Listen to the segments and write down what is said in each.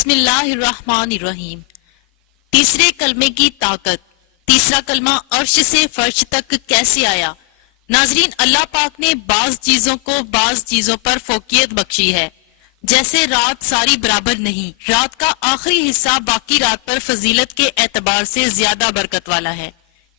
बिस्मिल्लाहिर्रहमानिर्रहीम। तीसरे कलमे की ताकत। तीसरा कलमा अर्श से फर्श तक कैसे आया। नाजरीन, अल्लाह पाक ने बाज चीजों को बाज चीजों पर फौकियत बख्शी है। जैसे रात सारी बराबर नहीं, रात का आखिरी हिस्सा बाकी रात पर फजीलत के एतबार से ज्यादा बरकत वाला है।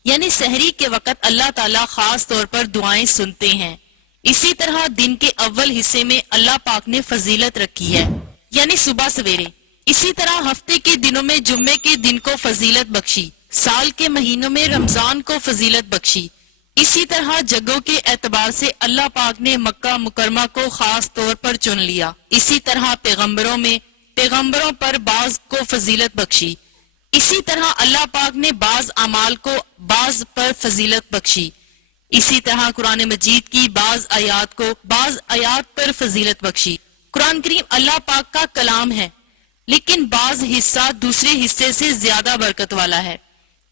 यानी सहरी के वक़्त अल्लाह ताला खास तौर पर दुआएं सुनते हैं। इसी तरह दिन के अव्वल हिस्से में अल्लाह पाक ने फजीलत रखी है, यानी सुबह सवेरे। इसी तरह हफ्ते के दिनों में जुम्मे के दिन को फजीलत बख्शी, साल के महीनों में रमजान को फजीलत बख्शी। इसी तरह जगहों के एतबार से अल्लाह पाक ने मक्का मुकरमा को खास तौर पर चुन लिया। इसी तरह पैगंबरों में पैगंबरों पर बाज को फजीलत बख्शी। इसी तरह अल्लाह पाक ने बाज अमाल को बाज पर फजीलत बख्शी। इसी तरह कुरान मजीद की बाज आयात को बाज आयात पर फजीलत बख्शी। कुरान करीम अल्लाह पाक का कलाम है, लेकिन बाज हिस्सा दूसरे हिस्से से ज्यादा बरकत वाला है।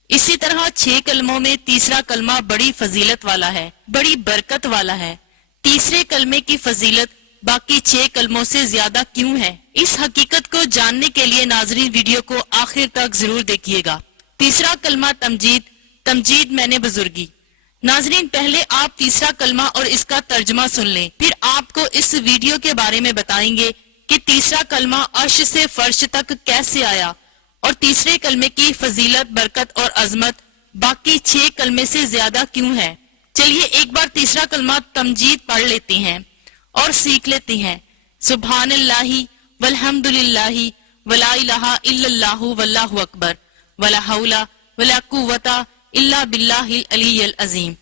इसी तरह 6 कलमों में तीसरा कलमा बड़ी फजीलत वाला है, बड़ी बरकत वाला है। तीसरे कलमे की फजीलत बाकी 6 कलमों से ज्यादा क्यों है? इस हकीकत को जानने के लिए नाजरीन वीडियो को आखिर तक जरूर देखिएगा। तीसरा कलमा तमजीद, तमजीद मैंने बुजुर्गी। नाजरीन, पहले आप तीसरा कलमा और इसका तर्जमा सुन लें, फिर आपको इस वीडियो के बारे में बताएंगे कि तीसरा कलमा अर्श से फर्श तक कैसे आया और तीसरे कलमे की फजीलत, बरकत और अजमत बाकी 6 कलमे से ज्यादा क्यों है। चलिए एक बार तीसरा कलमा तमजीद पढ़ लेते हैं और सीख लेते हैं। सुब्हानल्लाहि वल्हम्दुलिल्लाहि वला इलाहा इल्लल्लाहु वल्लाहु अकबर वला हौला वला कुव्वता इल्ला बिल्लाहिल अलीय्यिल अज़ीम।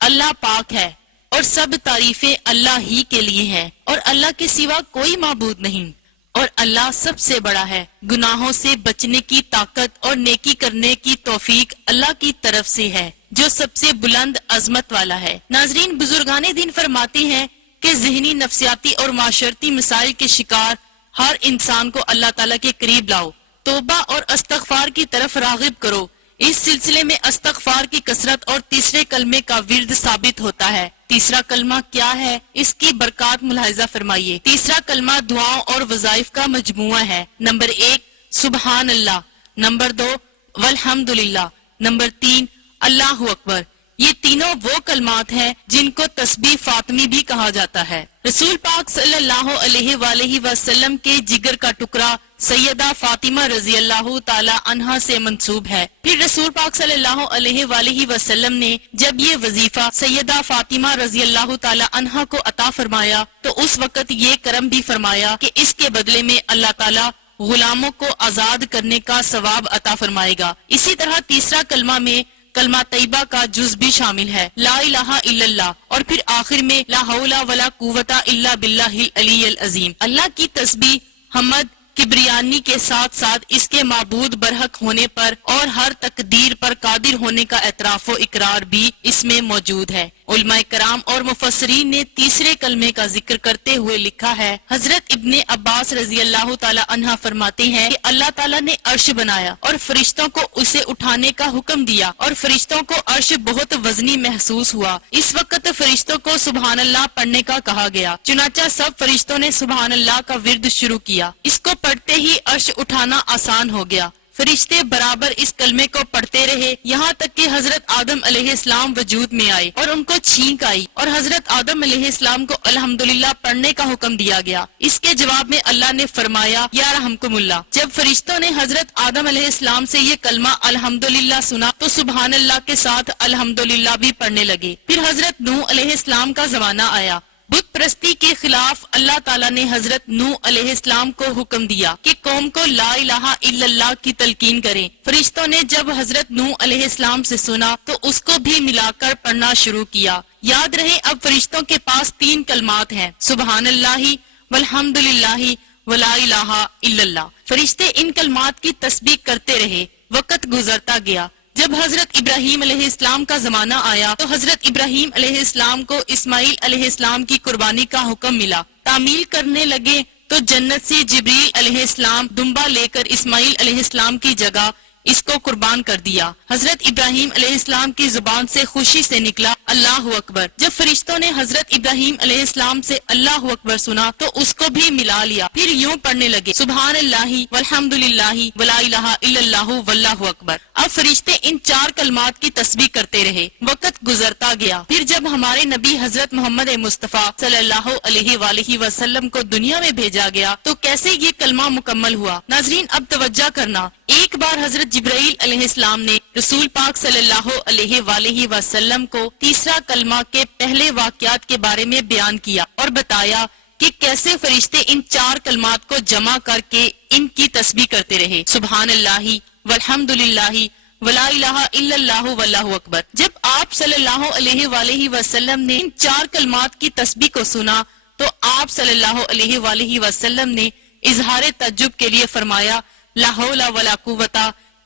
अल्लाह पाक है और सब तारीफें अल्लाह ही के लिए हैं और अल्लाह के सिवा कोई माबूद नहीं और अल्लाह सबसे बड़ा है। गुनाहों से बचने की ताकत और नेकी करने की तौफीक अल्लाह की तरफ से है, जो सबसे बुलंद अजमत वाला है। नाजरीन, बुजुर्गाने दिन फरमाते हैं कि ज़हनी, नफ्सियाती और माशरती मसाइल के शिकार हर इंसान को अल्लाह ताला के करीब लाओ, तौबा और अस्तगफार की तरफ रागिब करो। इस सिलसिले में अस्तगफार की कसरत और तीसरे कलमे का विर्द साबित होता है। तीसरा कलमा क्या है, इसकी बरकत मुलाहिजा फरमाइए। तीसरा कलमा दुआओं और वज़ाइफ का मजमुआ है। नंबर 1 सुबहान अल्लाह, नंबर 2 वल्हम्दुलिल्लाह, नंबर 3 अल्लाहु अकबर। ये तीनों वो कलमात हैं जिनको तस्बीह फातिमी भी कहा जाता है। रसूल पाक सल्लल्लाहु अलैहि वसल्लम के जिगर का टुकड़ा सैयदा फातिमा रजी अल्लाह ताला अन्हा से मंसूब है। फिर रसूल पाक सल्लल्लाहु अलैहि वसल्लम ने जब ये वजीफा सैयदा फातिमा रजी अल्लाह ताला अन्हा को अता फरमाया तो उस वक्त ये करम भी फरमाया कि इसके बदले में अल्लाह ताला गुलामों को आजाद करने का सवाब अता फरमाएगा। इसी तरह तीसरा कलमा में कलमा तैयबा का जुज भी शामिल है, ला इलाहा इल्लल्लाह, और फिर आखिर में ला हौला वला कुव्वता इल्ला बिल्लाहिल अलीय्यिल अज़ीम। अल्लाह की तस्बीह, हम्द, किब्रियानी के साथ साथ इसके माबूद बरहक होने पर और हर तकदीर पर कादिर होने का एतराफ व इकरार भी इसमें मौजूद है। उलमाए कराम और मुफस्सिरीन ने तीसरे कलमे का जिक्र करते हुए लिखा है, हजरत इब्ने अब्बास रजी अल्लाह ताला अन्हा फरमाते हैं कि अल्लाह ताला ने अर्श बनाया और फरिश्तों को उसे उठाने का हुक्म दिया और फरिश्तों को अर्श बहुत वजनी महसूस हुआ। इस वक्त फरिश्तों को सुबहान अल्लाह पढ़ने का कहा गया। चुनाचा सब फरिश्तों ने सुबहान अल्लाह का विर्द शुरू किया। इसको पढ़ते ही अर्श उठाना आसान हो गया। फरिश्ते बराबर इस कलमे को पढ़ते रहे, यहाँ तक कि हजरत आदम अलैहिस्सलाम वजूद में आए और उनको छींक आई और हजरत आदम अलैहिस्सलाम को अल्हम्दुलिल्लाह पढ़ने का हुक्म दिया गया। इसके जवाब में अल्लाह ने फरमाया, या रहमकुमुल्लाह। जब फरिश्तों ने हजरत आदम अलैहिस्सलाम से ये कलमा अल्हम्दुलिल्लाह सुना तो सुबहान अल्लाह के साथ अल्हम्दुलिल्लाह भी पढ़ने लगे। फिर हजरत नूह अलैहिस्सलाम का जमाना आया। बुत परस्ती के खिलाफ अल्लाह ताला ने हजरत नूह अलैहिस्सलाम को हुक्म दिया कि कौम को ला इलाहा इल्लल्लाह की तलकीन करें। फरिश्तों ने जब हजरत नूह अलैहिस्सलाम से सुना तो उसको भी मिलाकर पढ़ना शुरू किया। याद रहे, अब फरिश्तों के पास 3 कलमात हैं, सुबहानल्लाहि वल्हम्दुलिल्लाहि वला इलाहा इल्लल्लाह। फरिश्ते इन कलमात की तस्बीह करते रहे। वक्त गुजरता गया। जब हजरत इब्राहीम अलैहिस्सलाम का जमाना आया तो हजरत इब्राहीम अलैहिस्सलाम को इस्माइल अलैहिस्सलाम की कुर्बानी का हुक्म मिला। तामील करने लगे तो जन्नत से जिब्रील अलैहिस्सलाम दुम्बा लेकर इस्माइल अलैहिस्सलाम की जगह اس کو قربان کر دیا۔ حضرت ابراہیم علیہ السلام کی زبان سے خوشی سے نکلا اللہ اکبر۔ جب فرشتوں نے حضرت ابراہیم علیہ السلام سے اللہ اکبر سنا تو اس کو بھی ملا لیا، پھر یوں پڑھنے لگے سبحان اللہ والحمد للہ ولا الہ الا اللہ واللہ اکبر۔ اب فرشتے ان 4 کلمات کی تسبیح کرتے رہے، وقت گزرتا گیا۔ پھر جب ہمارے نبی حضرت محمد مصطفیٰ صلی اللہ علیہ وآلہ وسلم کو دنیا میں بھیجا گیا تو کیسے یہ کلمہ مکمل ہوا؟ ناظرین اب توجہ کرنا، ایک بار حضرت جبرائیل علیہ السلام نے رسول پاک صلی اللہ علیہ وآلہ وسلم کو تیسرا کلمہ کے پہلے واقعات کے بارے میں بیان کیا اور بتایا کہ کیسے فرشتے ان 4 کلمات کو جمع کر کے ان کی تسبیح کرتے رہے سبحان اللہ والحمد للہ ولا الہ الا اللہ واللہ اکبر۔ جب آپ صلی اللہ علیہ وآلہ وسلم نے ان 4 کلمات کی تسبیح کو سنا تو آپ صلی اللہ علیہ وآلہ وسلم نے اظہار تعجب کے لیے فرمایا لا حول ولا قوت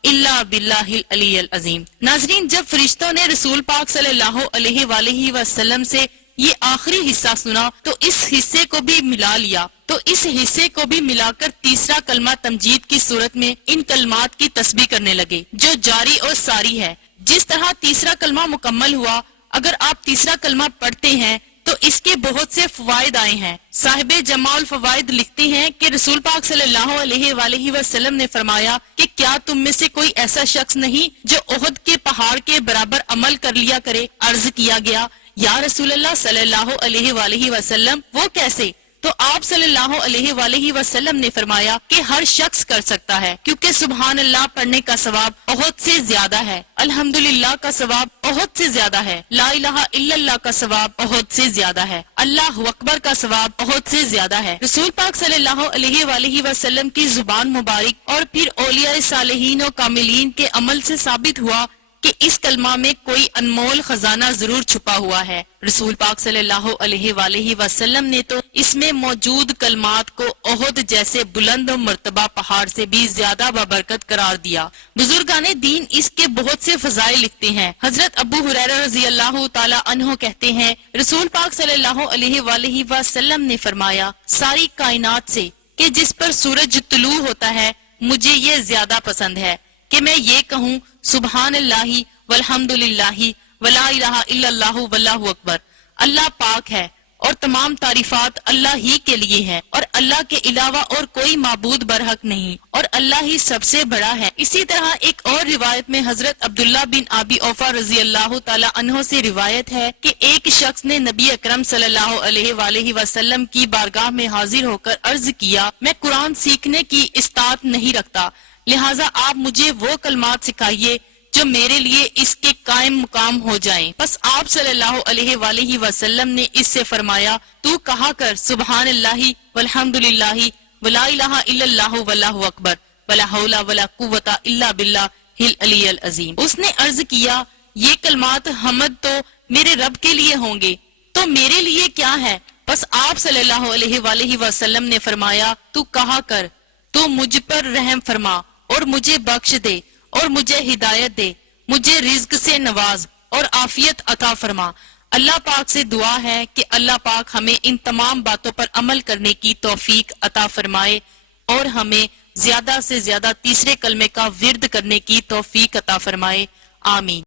الا باللہ العلی العظیم۔ ناظرین جب فرشتوں نے رسول پاک صلی اللہ علیہ وآلہ وسلم سے یہ آخری حصہ سنا تو اس حصے کو بھی ملا لیا، تو اس حصے کو بھی ملا کر تیسرا کلمہ تمجید کی صورت میں ان کلمات کی تسبیح کرنے لگے جو جاری اور ساری ہے۔ جس طرح تیسرا کلمہ مکمل ہوا، اگر آپ تیسرا کلمہ پڑھتے ہیں تو اس کے بہت سے فوائد آئے ہیں۔ صاحب جمع الفوائد لکھتے ہیں کہ رسول پاک صلی اللہ علیہ وآلہ وسلم نے فرمایا کہ کیا تم میں سے کوئی ایسا شخص نہیں جو احد کے پہاڑ کے برابر عمل کر لیا کرے؟ عرض کیا گیا یا رسول اللہ صلی اللہ علیہ وآلہ وسلم وہ کیسے؟ تو آپ صلی اللہ علیہ وآلہ وسلم نے فرمایا کہ ہر شخص کر سکتا ہے، کیونکہ سبحان اللہ پڑھنے کا ثواب بہت سے زیادہ ہے، الحمدللہ کا ثواب بہت سے زیادہ ہے، لا الہ الا اللہ کا ثواب بہت سے زیادہ ہے، اللہ اکبر کا ثواب بہت سے زیادہ ہے۔ رسول پاک صلی اللہ علیہ وآلہ وسلم کی زبان مبارک اور پھر اولیاء صالحین و کاملین کے عمل سے ثابت ہوا کہ اس کلمہ میں کوئی انمول خزانہ ضرور چھپا ہوا ہے۔ رسول پاک صلی اللہ علیہ وآلہ وسلم نے تو اس میں موجود کلمات کو احد جیسے بلند و مرتبہ پہاڑ سے بھی زیادہ بابرکت قرار دیا۔ بزرگان دین اس کے بہت سے فضائل لکھتے ہیں۔ حضرت ابو ہریرہ رضی اللہ تعالی عنہ کہتے ہیں رسول پاک صلی اللہ علیہ وآلہ وسلم نے فرمایا ساری کائنات سے کہ جس پر سورج طلوع ہوتا ہے مجھے یہ زیادہ پسند ہے کہ میں یہ کہوں سبحان اللہ والحمد للہ ولا الہ الا اللہ واللہ اکبر۔ اللہ پاک ہے اور تمام تعریفات اللہ ہی کے لیے ہے اور اللہ کے علاوہ اور کوئی معبود برحق نہیں اور اللہ ہی سب سے بڑا ہے۔ اسی طرح ایک اور روایت میں حضرت عبداللہ بن ابی اوفا رضی اللہ تعالی عنہ سے روایت ہے کہ ایک شخص نے نبی اکرم صلی اللہ علیہ وآلہ وسلم کی بارگاہ میں حاضر ہو کر عرض کیا میں قرآن سیکھنے کی استطاعت نہیں رکھتا، لہٰذا آپ مجھے وہ کلمات سکھائیے جو میرے لیے اس کے قائم مقام ہو جائیں۔ بس آپ صلی اللہ علیہ وآلہ وسلم نے اس سے فرمایا تو کہا کر سبحان اللہ والحمد للہ ولا الہ الا اللہ واللہ اکبر ولا حول ولا قوت الا باللہ العلی العظیم۔ اس نے عرض کیا یہ کلمات حمد تو میرے رب کے لیے ہوں گے تو میرے لیے کیا ہے؟ بس آپ صلی اللہ علیہ وآلہ وسلم نے فرمایا تو کہا کر تو مجھ پر رحم فرما اور مجھے بخش دے اور مجھے ہدایت دے، مجھے رزق سے نواز اور عافیت عطا فرما۔ اللہ پاک سے دعا ہے کہ اللہ پاک ہمیں ان تمام باتوں پر عمل کرنے کی توفیق عطا فرمائے اور ہمیں زیادہ سے زیادہ تیسرے کلمے کا ورد کرنے کی توفیق عطا فرمائے، آمین۔